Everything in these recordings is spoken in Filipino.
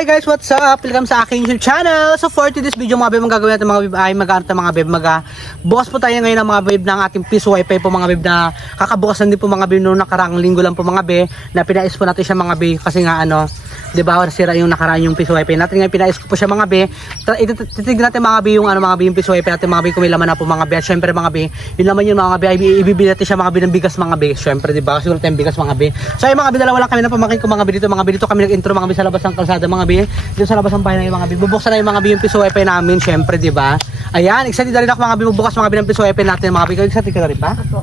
Hi guys, what's up? Welcome sa aking YouTube channel. So for today's video mga babe, magagawin natin mga babe ay bukas po tayo ngayon ng mga babe ng ating piso wifi po mga babe na kakabukasan din po mga babe noong nakaraang linggo lang po mga babe na pinais po natin siya mga babe kasi nga di ba nasira yung nakaraan yung piso wifi natin ngayon pinais ko po siya mga babe. Titignan natin mga babe yung mga babe yung piso wifi natin mga babe kung may laman na po mga babe. At syempre mga babe, yun naman yun mga babe, ibibili natin siya mga babe ng bigas mga babe. Syempre di ba? Kasi wala tayong bigas mga babe. So ay mga babe, dalawa lang kami na pamakin ko mga babe dito kami nag-intro mga babe sa labas ng kalsada mga babe. Dito sa labas ng bahay na yung mga babe. Bubuksan na yung mga babe yung piso wifi namin, syempre di ba? Ayan, excited na rin ako mga babe bukas mga babe ng piso wifi natin mga babe. Excited ka na rin ba? Opo.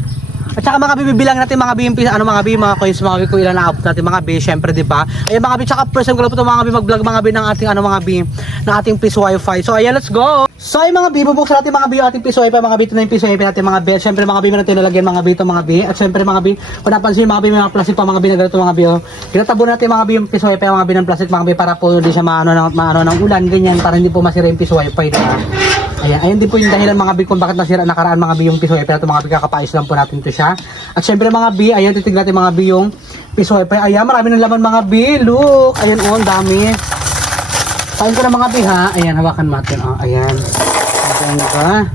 At saka mga bibilang natin mga bimpi, mga coins mga bi kung ilan na-up natin mga bi, syempre di ba? Ayan mga bi, tsaka first time ko lang po mga bi mag-vlog mga bi ng ating mga bi, ng ating piso wifi. So ayan, let's go. So ay mga bi, bubuksan natin mga bi yung ating piso wifi mga bi, ito na yung piso wifi natin mga bi. Syempre mga bi, natin nilagyan mga bi ito mga bi. At syempre mga bi, kung napansin mga bi, may mga plastic pa mga bi na ganito mga bi. Tinatabo natin mga bi yung piso wifi mga bi ng plastic mga bi para po hindi siya maano ng ulan ganyan, para hindi po masira yung piso wifi, di ba? Ayan din po yung dahilan mga bi kung bakit nasira nakaraan mga bi yung piso wifi natin mga bi, kakapais lang po natin to siya. At syempre mga bi, ayan titignan natin mga bi yung piso wifi. Ayan, marami ng laman mga bi, look. Ayan ang dami. Kain ko na mga bi ha. Ayan, hawakan natin. Ayan. Ayan ka.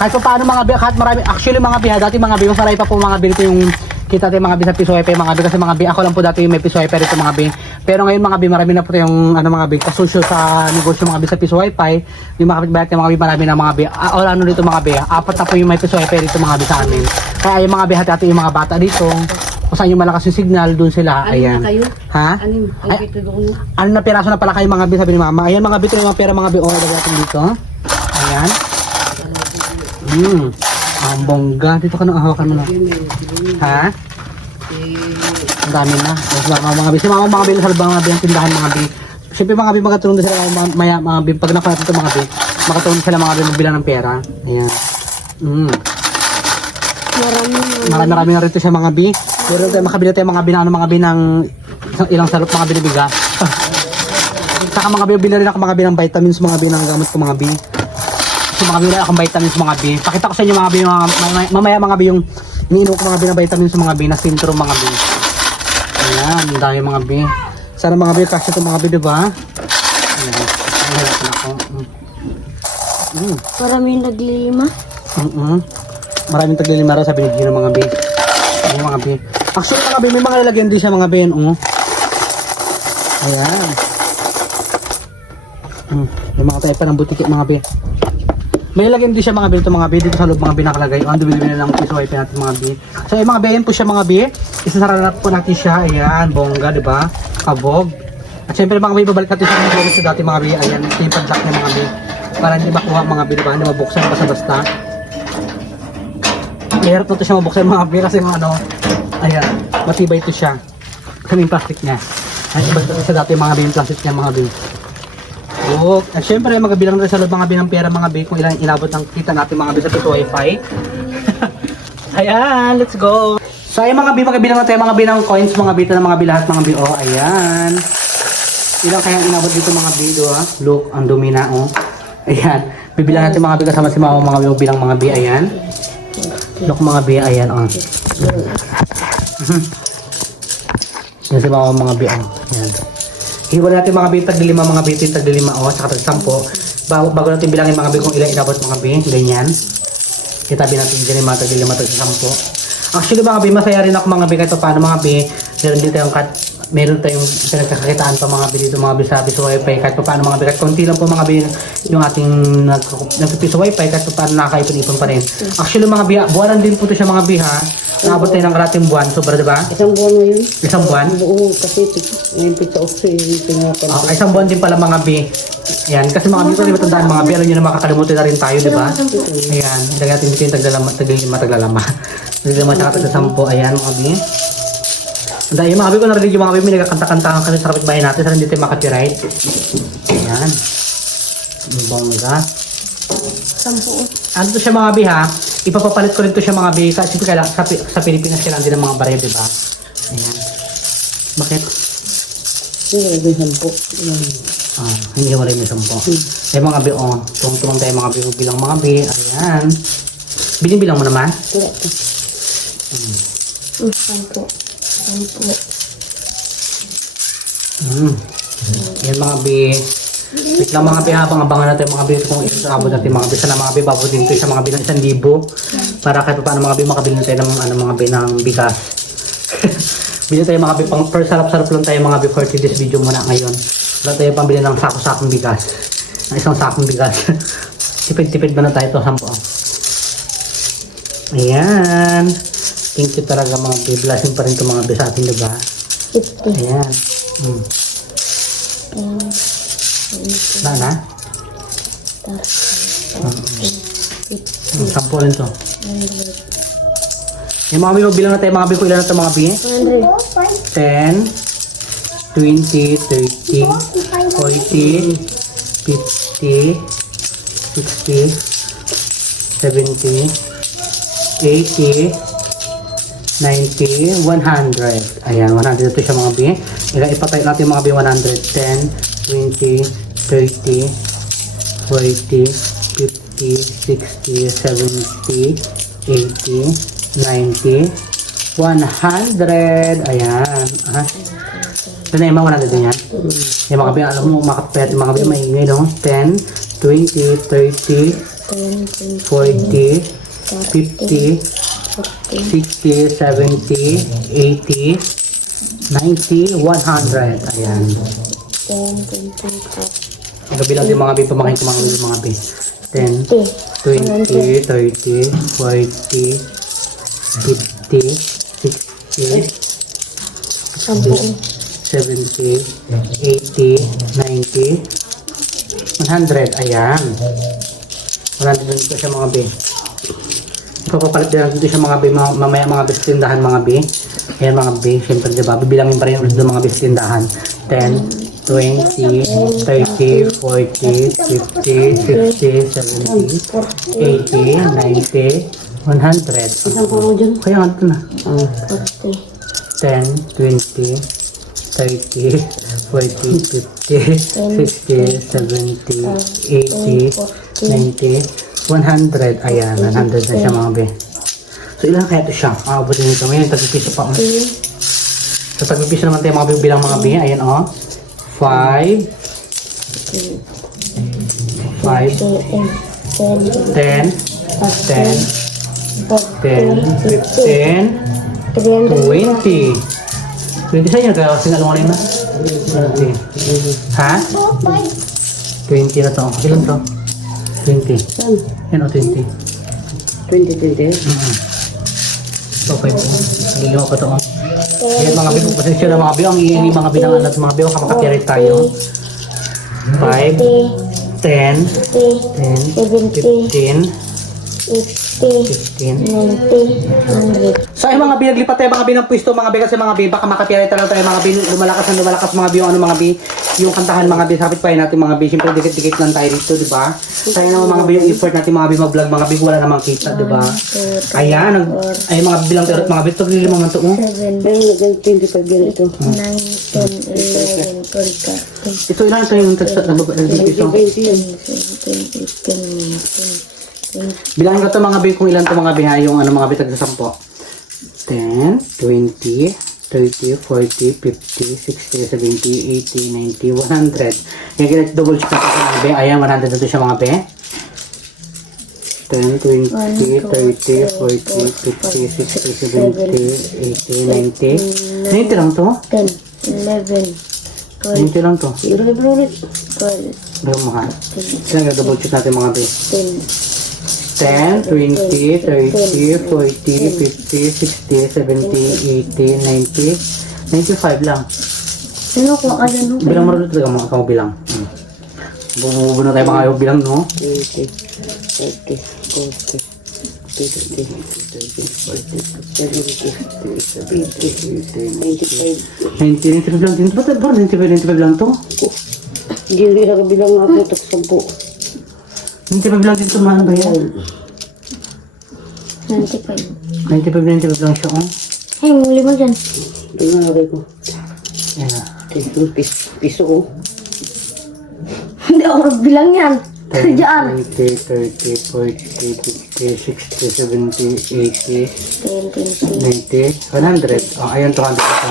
Kahit pa paano mga bi, kahit marami, actually mga bi ha, dati mga bi, mas marami pa po mga bi dito yung kita tayo mga bi sa piso wifi mga bi, kasi mga bi, ako lang po dati yung may piso wifi dito mga bi. Pero ngayon mga bi, marami na po yung mga bi, kasusyo sa negosyo mga bi sa piso wifi. Yung mga kapitbahay mga bi, marami na mga bi. Dito mga bi, apat na po yung may piso wifi dito mga bi sa amin. Kaya yung mga bi, hati-hati yung mga bata dito. Kung saan yung malakas yung signal, doon sila. Ayan. Ano na kayo? Ha? Ano na piraso na pala kayo mga bi, sabi ni mama. Ayan mga bi, ito yung mga pera mga bi. Lagyan natin dito. Ayan. Ang bongga. Dito ka nang hawakan mo na. Ha? Ang dami na. Mga bi. Si mama mga bi, sa labang mga bi, ang tindahan mga bi. Siyempre mga bi, magkatulong din sila mga bi. Pag nakuha ito mga bi, makatulong sila mga bi magbilang ng pera. Ayan. Marami na rito siya mga bi. Pero tayo makabili tayo mga bi na mga bi ng ilang salop mga binibiga. Saka mga bi, bilhin rin ako mga bi ng vitamins mga bi ng gamot ko mga bi. So mga bi, wala akong vitamins mga bi. Pakita ko sa inyo mga bi, mamaya mga bi yung iniinom ko mga bi ng vitamins mga bi na Sintro mga bi. Ayan, ang dami mga bi. Sana mga bi, kasi ito mga bi, diba? Ayan, hirap na ako. Maraming naglilima. Maraming taglilima raw sabi ni Gino mga bi. Ayan mga bi. Actually mga bi, may mga lalagyan din siya mga bi. Ayan. May mga tayo pa ng butiki mga bi. May lalagyan din siya mga bi dito mga bi. Dito sa loob mga bi nakalagay. Ang dumi na lang piso wifi natin mga bi. So ay mga bi, ayan po siya mga bi. Isasara na po natin siya. Ayan, bongga diba? Kabog. At syempre mga bi, babalik natin siya mga sa dati mga bi. Ayan, ito yung pag-lock niya mga bi. Para hindi makuha mga bi diba? Hindi mabuksan basta-basta. Mahirap na ito siya mabuksan mga bi kasi ayan, matibay ito siya. Kasi yung plastic niya. Ay, iba ito sa dati mga bi yung plastic niya mga bi. At syempre magabilang na rin sa loob mga bi ng pera mga bi kung ilang inabot ng kita natin mga bi sa piso wifi. Ayan, let's go. So ayan mga bi, magabilang na tayo mga bi ng coins mga bi, ito na mga bi lahat mga bi. Ayan. Ilang kayang inabot dito mga bi, look, ang dumi na Ayan, bibilang natin mga bi kasama si mama mga bi, bilang mga bi, ayan. Look mga bi, ayan Yan si mga bi, ayan. Hiwala natin mga bi, taglilima mga bi, taglilima saka tag-sampo. Bago natin bilangin mga bi kung ilang inabot mga bi, ganyan. Itabi natin ganyan mga taglilima, tag-sampo. Actually mga bi, masaya rin ako mga bi, kahit paano mga bi, meron tayong pinagkakakitaan pa mga bi dito mga bi sa piso wifi, kahit paano mga bi, kahit konti lang po mga bi yung ating nagpiso wifi, kahit paano nakakaipon-ipon pa rin. Actually mga bi, buwanan din po ito siya mga bi ha. Nakabot tayo ng karating buwan, sobra diba? Isang buwan ngayon. Isang buwan? Oo, kasi ngayon pizza off isang buwan din pala mga bi. Ayan, kasi mga bi ko, di ba tandaan mga bi, alam nyo na makakalimutan na rin tayo, diba? Ayan, ilagay natin dito yung taglalama. Taglilima tsaka taglasampo, ayan mga bi. Dahil mga bi ko narinig yung mga bi, may nagkakanta-kantahan kasi sa kapitbahay natin, sana hindi tayo makapiright. Ayan. Bongga. Sampo. Ano to siya mga bi ha? Ipapapalit ko rin to siya mga bi. Kasi sa Pilipinas kailangan din ng mga baril, diba? Ayan. Bakit? Hindi sampo. Hindi wala yung sampo. Ayan mga bi, tuwang-tuwang tayo mga bi, bilang mga bi. Ayan. Bilang mo naman? Sampo. Sampo. Yan mga bi. Wait lang mga bi, habang abangan natin mga bi kung isaabot natin mga bi. Sana mga bi, babutin ko sa mga bi ng 1,000 para kahit paano mga bi makabili na tayo ng mga bi ng bigas. Bili tayo mga bi, per sarap-sarap lang tayo mga bi for today's video muna ngayon. Wala tayo pambili ng sako-sakong bigas. Ng isang sakong bigas. Tipid-tipid ba na tayo ito? Sampo. Ayan. Thank you talaga mga bi. Blessing pa rin ito mga bi sa ating diba? Ayan. Wala na? Sampo rin ito. Yung mga bi, magbilang na tayo mga bi. Kung ilan na ito mga bi? 10, 20, 30, 40, 50, 60, 70, 80, 90, 100. Ayan, 100 ito siya mga bi. Ipatay natin mga bi 110, 20, 30, 40, 50, 60, 70, 80, 90, 100. Ayan. Ito na yung mga 100 din yan. Yung mga bi, alam mo, makapet, mga bi, maingay, no? 10, 20, 30, 40, 50, 60, 70, 80, 90, 100. Ayan. Nagabilang din mga bi, pamakin ko mga bi. 10, 20, 30, 40, 50, 60, 70, 80, 90, 100. Ayan. 100 din ito siya mga bi. Ipapapalit din natin ito siya mga bi, mamaya mga bi sa tindahan mga bi. Ayan mga bi, syempre diba, bibilangin pa rin ulit ng mga bi sa tindahan. 10, 20, 30, 40, 50, 60, 70, 80, 90, 100. Kaya nga ito na. 10, 20, 30, 40, 50, 60, 70, 80, 90, 100. Ayan, 100 na siya mga be. So ilan kaya ito siya? Abutin nito. Ngayon, tagpipiso pa. So tagpipiso naman tayo mga bilang mga be. Ayan o. 5, 10, 10, 15, 20. 20 sa inyo, kaya sinalungan na. 20. Ha? 20 na to. Ilan to? 20. Yan o, 20. 20. So, 5. Liliwa pa to. Yan mga bibo. Pasensya na mga bibo. Ang iingi mga binang alat mga bibo. Kapakapirit tayo. 5, 10, 15, 15. So ay mga bi, naglipat tayo mga bi ng pwesto mga bi kasi mga bi, baka makapiyari talaga tayo mga bi, lumalakas mga bi yung ano mga bi, yung kantahan mga bi, sabit pa natin mga bi, siyempre dikit-dikit lang tayo dito, di ba? Tayo naman mga bi yung effort natin mga bi mag-vlog mga bi, wala namang kita, di ba? Ayan, ay mga bilang tayo mga bi, ito lima man to, 25 yan ito. 9, 10, 11, 12, 13, ito ilan tayo yung tagsa na babae dito. 14, 15, 16, 17, Bilangin ko to mga bi, kung ilan to mga bi ha, yung ano mga bi tagsa 10. 10, 20, 30, 40, 50, 60, 70, 80, 90, 100. Yan kaya double check natin sa mga be. Ayan, 100 na ito siya mga be. 10, 20, 30, 40, 50, 60, 70, 80, 90. 90 lang to? 10, 11, 90 lang to. 12, Bayang mahal. Kaya double check natin mga be. 10, 10, 20, 30, 40, 50, 60, 70, 80, 90, 95 lang. ano ko ano? Bilang marunong talaga mga kamu bilang. Bumubo na tayo mga ayaw bilang, no? 20, 30, 40, 50, 60, 70, 80, 90 95. lang. Ba't ba 95 lang to? Hindi rin bilang ako ito 10. 95 lang dito, mahal ba yan? 95. 95 lang siya, oh. Hey, muli mo dyan. Tingnan ko. Yan na. Piso ko. Hindi ako bilang yan. 10, Diyan. 20, 30, 40, 50, 60, 70, 80, 10, 20, 90, 100. Oh, ayun, 200 ito.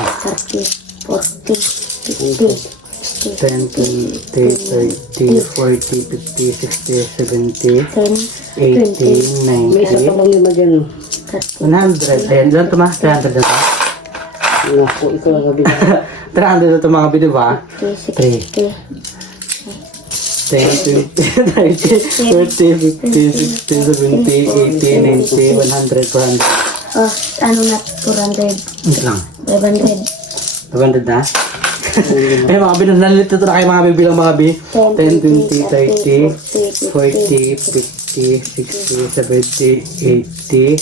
30, 40, 50. 10, 20, 30, 40, 50, 60, 70, 80, May isa pa 90, bang lima dyan? 100. Ayan, dyan ito ma. 300 na ito. Naku, ikaw ang kabila. 300 na ito mga kabi, diba? 60, 10, 20, 30, 40, 50, 60, 70, 80, 90, 100, 200. oh, ano na, 400, Ito lang. 500, 200 na. Ay mga kabi, nalilito na kayo mga bibilang mga kabi. 10, 20, 30, 40, 50, 60, 70, 80,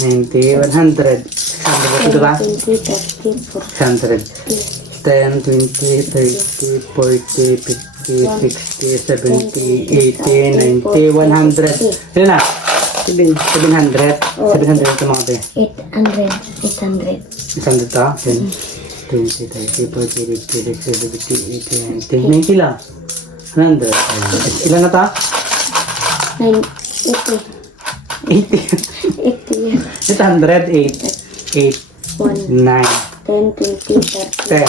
90, 100. 600 ito diba? 20, 30, 600. 10, 20, 30, 40, 50, 60, 70, 80, 90, 100. Yun na. 700. 700 ito mga kabi. 800, 800, 600 to? 10, 20, 30, 40, 50, 60, 70, 80, 90, 90 lang. 100. Ayan. Ilan na to? 9, 80. 80, 80 yan. 800, 8, 1, 9, 10, 20, 30, 10.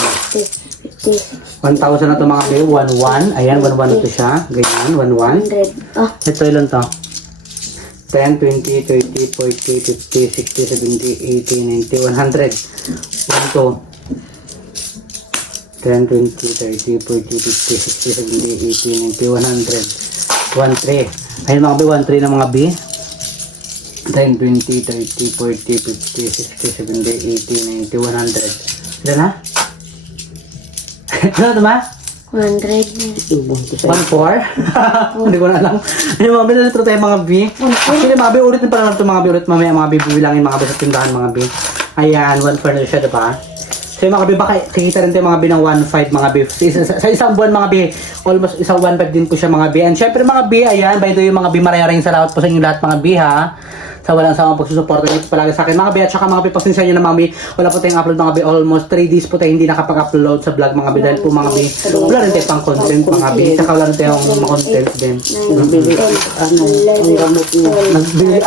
50, 1,000 na to mga kayo. 1,1. Ayan, 1,1 na to siya. Ganyan, 1,1. 100, oh, Ito ilan to? 10, 20, 30, 40, 50, 60, 70, 80, 90, 100. 1, 2. 10, 20, 30, 40, 50, 60, 70, 80, 90, 100. 1, 3. Ayun mga B, 1, 3 na mga B. 10, 20, 30, 40, 50, 60, 70, 80, 90, 100. Ilan na? Ano ito ma? 100, 1, 4? Hindi ko na alam. Ayun mga B, nalito tayo mga B. Actually mga B, ulit na pala na ito mga B. Ulit mamaya mga B, bibilangin mga B sa tindahan mga B. Ayan, 1, 4 na siya diba? So yung mga B, baka kikita rin tayo mga B ng 1.5 mga B. Sa isang buwan mga B, almost isang 1.5 din po siya mga B. And syempre mga B, ayan, by the way mga B, maraming salamat po sa inyo lahat mga B ha. Sa walang sawang pagsusuporta nyo palagi sa akin mga B. At saka mga B, pasensya nyo na mga B, wala po tayong upload mga B. Almost 3 days po tayo hindi nakapag-upload sa vlog mga B. Dahil po mga B, wala rin tayo pang content mga B. Saka wala rin tayong content din. Bili, ano, ang gamot niya.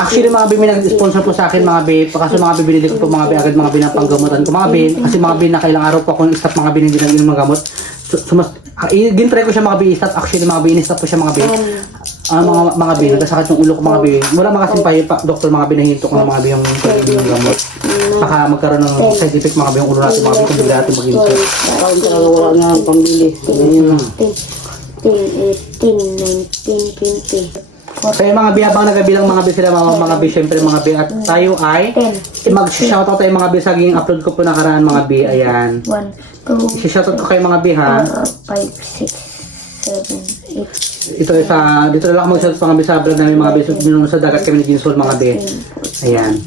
Actually mga B, may nag-sponsor po sa akin mga B. Kaso mga B, binili ko po mga B agad mga B ng panggamutan ko mga B. Kasi mga B, nakailang araw po akong stop mga B, hindi na yung mga gamot. Gintry ko siya mga B, stop. Actually mga B, in-stop po siya mga B. Mga B, nagkasakit yung ulo ko mga B. Wala mga kasimpay pa, doktor mga B, nahinto ko na mga B yung gamot. Baka magkaroon ng side effect mga B yung ulo natin mga B, kung bigla natin maghinto. Taon talaga wala nga ang pambili. Ganyan lang. 10, 18, 19, 20. Kaya mga B, habang nagabilang mga B sila, mga B, syempre mga B, at tayo ay mag-shoutout tayo mga B sa aking upload ko po nakaraan mga B, ayan. 1, 2, I-shoutout ko kayo mga B ha. 4, 5, 6, 7, 8. Ito sa dito na lang ako mag-shoutout mga B sa vlog namin mga B, sa dagat kami ni Ginsol mga B. Ayan.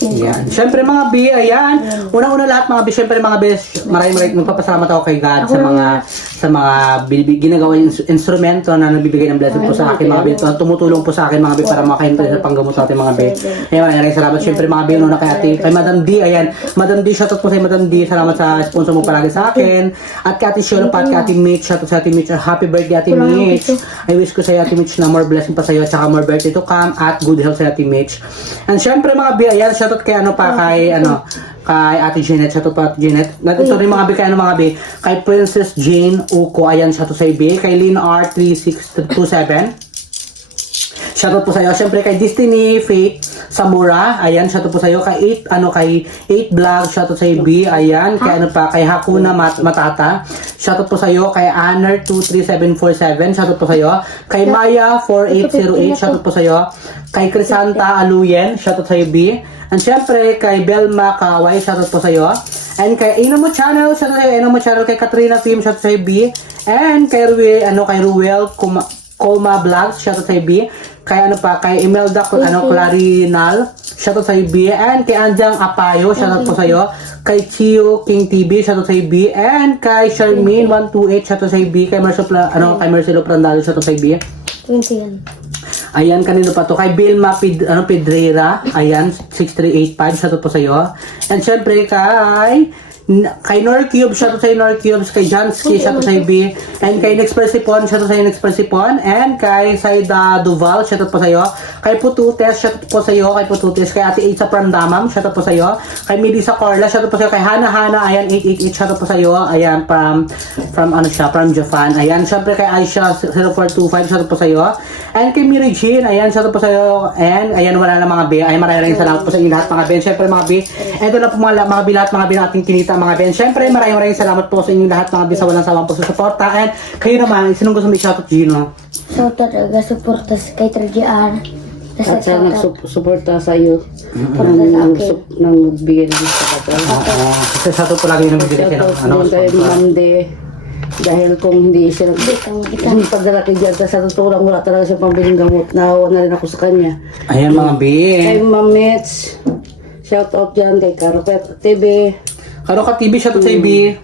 Ayan. Siyempre mga B, ayan. Una-una lahat mga B, siyempre mga B, maraming magpapasalamat ako kay God sa mga ginagawa yung instrumento na nagbibigay ng blessing po sa akin mga B. Tumutulong po sa akin mga B para makahinto sa panggamot sa atin mga B. Ayan, maraming salamat. Siyempre mga B, una kay Madam D, ayan. Madam D, shoutout po sa Madam D. Salamat sa sponsor mo palagi sa akin. At kay Ate Sholo pa, at kay Ate Mitch, shoutout sa Ate Mitch. Happy birthday Ate Mitch. I wish ko sa iyo Ate Mitch na more blessing pa sa iyo at saka more birthday to come at good health sa Ate Mitch. And siyempre mga B, ayan, shoutout kay kay Ate Janet, shoutout pa Ate Janet. Ito rin mga B, kay mga B, kay Princess Jane Uko, ayan, shoutout sa B, kay Lynn R3627. Shoutout po sa iyo. Siyempre kay Destiny Faith Samura, ayan, shoutout po sa iyo. Kay 8 Vlog, shoutout sa B, ayan, kay Hakuna Matata. Shoutout po sa iyo. Kay Honor 23747, shoutout po sa iyo. Kay Maya 4808, shoutout po sa iyo. Kay Crisanta Aluyen, shoutout sa iyo B. And syempre kay Belma Kaway, shoutout po sa iyo. And kay Inamo Channel, shoutout sa iyo. Inamo Channel, kay Katrina Film, shoutout sa iyo B. And kay Ruel Coma Vlogs, shoutout sa iyo B. Kay Imelda Clarinal, shoutout sa iyo B. And kay Anjang Apayo, shoutout po sa iyo. Kay Chio King TV, shoutout sa iyo B. And kay Charmaine 128, shoutout sa iyo B. Kay Marcelo Prandalo, shoutout sa iyo B. 20 yan. Ayan, kanino pa to? Kay Vilma Pedrera, ayan, 6385, shoutout po sa iyo. And syempre kay Kay Norcube, shoutout sa Norcube. Kay Jansky, shoutout sa B. And kay Nexpressipon, shoutout sa Nexpressipon. And kay Saida Duval, shoutout po sa iyo. Kay Pututes, shoutout po sa iyo. Kay Pututes, kay Ate Itza from Damam, shoutout po sa iyo. Kay Melissa Corla, shoutout po sa iyo. Kay Hana Hana, ayan 888, shoutout po sa iyo. Ayan from ano siya, from Japan. Ayan, syempre kay Aisha 0425, shoutout po sa iyo. And kay Miri Jean, ayan, shoutout po sa iyo. And ayan, wala na mga B. Ayan, maraming salamat po sa inyo lahat mga B. Syempre mga B, ito na po mga B lahat mga B nating kinita mga B. Syempre maraming salamat po sa inyo lahat mga B sa walang sawang po sa suporta. And kayo naman, sinong gusto may shoutout Gino? Shoutout aga suporta sa kay Trajian. At sa nagsuporta sa iyo. Suporta sa akin. Nang bigyan ng sa kata. Kasi shoutout po lagi yung nagbibigay kayo ng Shoutout din kay Mande. Dahil kung hindi siya Bikang pagdala kay Diyan, sa totoo lang wala talaga siya pambiling gamot. Nahawa na rin ako sa kanya. Ayan mga B. Kay Mamets, shout out dyan kay Karopet TV. Karoka TV, shoutout sa B.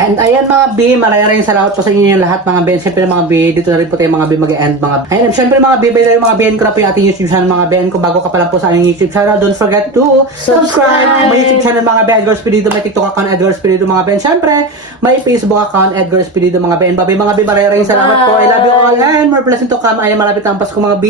And ayan mga B, maraming salamat po sa inyo yung lahat mga B. Siyempre mga B, dito na rin po tayo mga B mag-end mga B. Ayan, siyempre mga B, by the way mga B, ko na po yung ating YouTube channel mga B. Kung bago ka pa lang po sa ating YouTube channel, don't forget to subscribe. May YouTube channel mga B, Edgar Espirido, may TikTok account Edgar Espirido mga B. Siyempre, may Facebook account Edgar Espirido mga B. And mga B, maraming salamat po. I love you all and more blessing to come. Ayan, malapit ang Pasko mga B.